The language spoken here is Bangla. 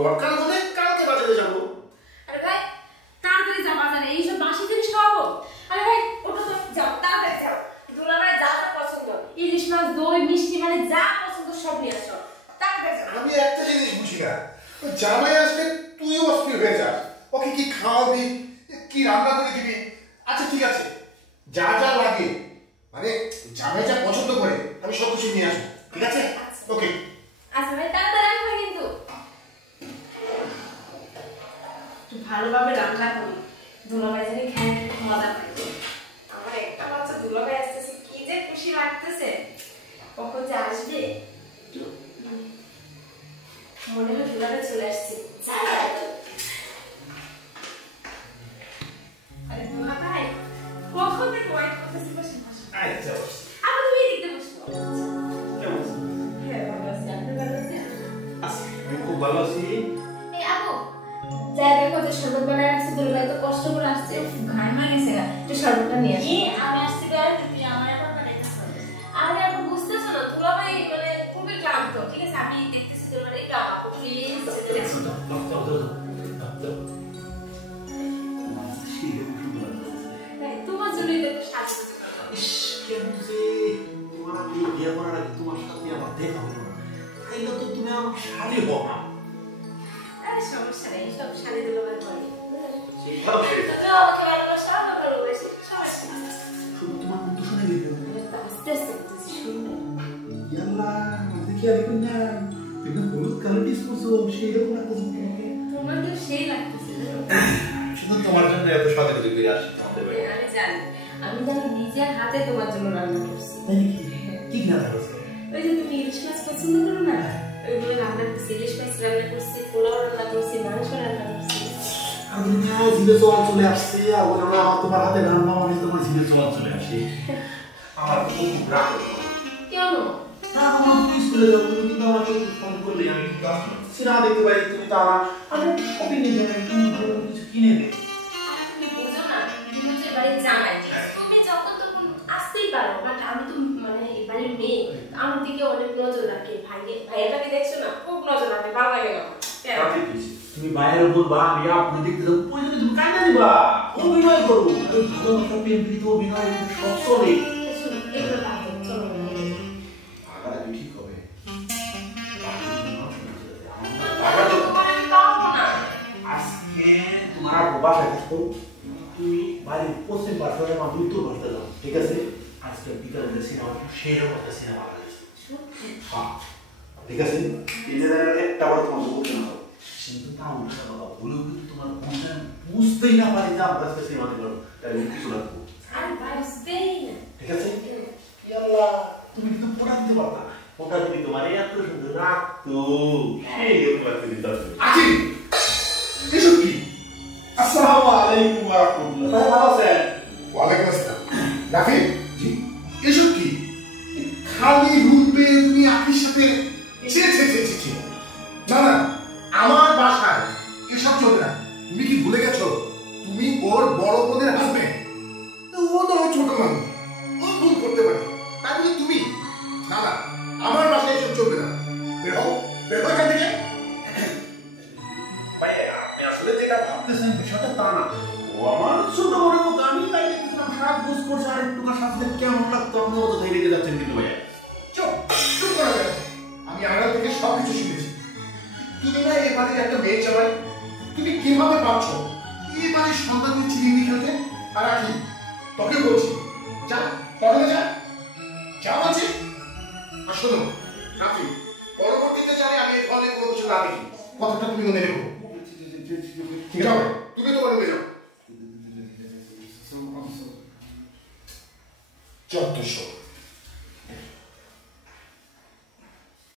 দরকার হলে কালকে বাজারে যাবো। আরে ভাই তাড়াতাড়ি যা বাজারে, এইসব বাসি জিনিস খাওয়াবো। আরে ভাই ওটা তো যাও, তাড়াতাড়ি যাও। দুলাভাই যা যা পছন্দ, ইলিশ মাছ, দই, মিষ্টি, মানে যা পছন্দ সব নিয়ে আসো। তাড়াতাড়ি যাও। আমি একটা জিনিস বুঝি না, জামাই আসলে তুইও অস্থির হয়ে যাস। ওকে কি খাওয়াবি, কি রান্না করে দিবি? আচ্ছা ঠিক আছে, যা যা লাগে মানে জামাই যা পছন্দ করে আমি সব কিছু নিয়ে আসবো, ঠিক আছে? ওকে আচ্ছা ভাই তাড়াতাড়ি আসবে কিন্তু। একটু ভালোভাবে রান্না করি, দুলাভাই জানি খাই মজা পাইবে। আমার একটা বাচ্চা দুলাভাই আসতেছে, কি যে খুশি লাগতেছে। কখন যে আসবে মনে হয় দুলাভাই চলে আসছে। আরে দুলাভাই কখন থেকে ওয়েট করতেছি, বসে বসে। আচ্ছা আবার তুমি দেখতে বসো। কেমন? হ্যাঁ ভালো আছি, আপনি ভালো আছেন? আমি খুব ভালো আছি। এই আপু যাই দেখো যে শরবত বানায় রাখছে, দুলাভাই তো কষ্ট করে আসছে, ঘাম হয়ে গেছে গা, একটু শরবতটা নিয়ে আসি। আমি আসছি গায়ে তুমি আমার আবার বানাইতে হবে। আরে আপু বুঝতেছো না, দুলাভাই মানে খুবই ক্লান্ত, ঠিক আছে? আমি দেখতেছি দুলাভাই একটু আপু প্লিজ তোমার জন্যই তো সাহায্য। ইস কেন যে তোমার আমি বিয়ে করার আগে তোমার সাথে আমার দেখা হলো না, তাইলে তো তুমি আমার শালি হও না। আরে সমস্যা নেই, সব শাড়ি দুলাভাই করে। সেটাও তো আমাকে ভালোবাসা, আমার ভালোবাসি, সবাই শুধু তোমার মতো শুনে দিতে হবে। আস্তে আস্তে বুঝতেছি, শুনবে ইয়াল্লা দেখি আর কোন না তুমি হলুদ কালার পিস করছো, সেই রকম লাগতেছে তোমাকে। তোমাকে সেই লাগতেছে। শুধু তোমার জন্য এত স্বাধীনতা করে আসছি তোমাদের বাড়ি। আমি জানি, আমি জানি নিজের হাতে তোমার জন্য রান্না করছি। তাই নাকি? কি রান্না করছো? ওই যে তুমি ইলিশ মাছ পছন্দ করো না, ওইগুলো রান্না করছি। ইলিশ মাছ রান্না করছি, পোলাও রান্না করছি, মাংস রান্না করছি। আমি না জিভে জল চলে আসছে, আর ওরা তোমার হাতে রান্না মানে তোমার জিভে জল চলে আসে। আমার খুব রাগ হলো। কেন? না আমার তুমি স্কুলে যাও, তুমি কিন্তু আমাকে ফোন করলে আমি ক্লাস করছি না, দেখতে পাই তুমি তারা আমি শপিং এর জন্য একটু ভালো কিছু কিনে দে। আর তুমি বুঝো না, তুমি হচ্ছে বাড়ির জামাই, তুমি যখন তখন আসতেই পারো, বাট আমি তো মানে এই বাড়ির মেয়ে, আমার দিকে অনেক নজর রাখে। ভাইয়াটাকে দেখছো না, খুব নজর রাখে, ভালো লাগে না। তুমি বাইরে বলবা আমি আপনি দেখতে যাবো, প্রয়োজনে তুমি কান্না দিবা, অভিনয় করবো। আরে ভালোবাসা প্রেম প্রীতি অভিনয় সব চলে। এগুলো বাদ দাও, চলো না। আগাটা কি ঠিক হবে? আজকে তোমার আপু বাসায় থাকতো, তুমি বাড়ির পশ্চিম পাশে আমার উত্তর পাশে যাও, ঠিক আছে? আজকে বিকালে যে সিনেমা সেরকম একটা সিনেমা লাগাইছে। হ্যাঁ ঠিক আছে, একটা বার তোমার বলতে না কিন্তু তাও ভুলেও কিন্তু তোমার বুঝতেই না পারি যে আমরা আজকে সিনেমা দেখবো, তাই কিছু রাখবো। আরে বুঝতেই না, ঠিক আছে? ইয়াল্লাহ তুমি কিন্তু পোড়া দিতে পারতা, পোড়া দিবি তোমার এত সুন্দর রাখতো, সেই তোমার দিতে পারতো। আছি এসব কি? আসসালামু আলাইকুম ওয়া রাহমাতুল্লাহ। ভাই ভালো আছেন? ওয়ালাইকুম আসসালাম। রাফি জি, এসব কি? খালি রুল পেয়ে তুমি আখির সাথে ছি ছি ছি ছি ছি। না না, আমার বাসায় এসব চলে না। তুমি কি ভুলে গেছো তুমি ওর বড় বোনের হাজবেন্ড? ও তো ছোট মানুষ, ও ভুল করতে পারে, তাই বলে তুমি? না না, আমার বাসায় এসব চলবে না। বের হও, বের হও এখান থেকে। ভাই আপনি আসলে যেটা ভাবতেছেন বিষয়টা তা না, ও আমার ছোট বড় মতো, আমি তাই দেখছিলাম সাজগোজ করছে, আর একটু সাজতে কেমন লাগতো আপনি অত ধরে রেখে যাচ্ছেন কিন্তু ভাইয়া। চুপ চুপ করা যায়। আমি আড়াল থেকে সব কিছু শুনেছি। তুমি না এই বাড়ির একটা মেয়ে চালাই, তুমি কিভাবে পাচ্ছ এই বাড়ির সন্তানকে চিনি খেলতে? আর কি তোকে বলছি, যা পড়ালে যা, যা বলছি। আর শোনো রাফি, পরবর্তীতে জানি আমি এই ধরনের কোনো কিছু না দেখি, কথাটা তুমি মনে রেখো। ঠিক আছে, তুমি তোমার রুমে যাও। যত সব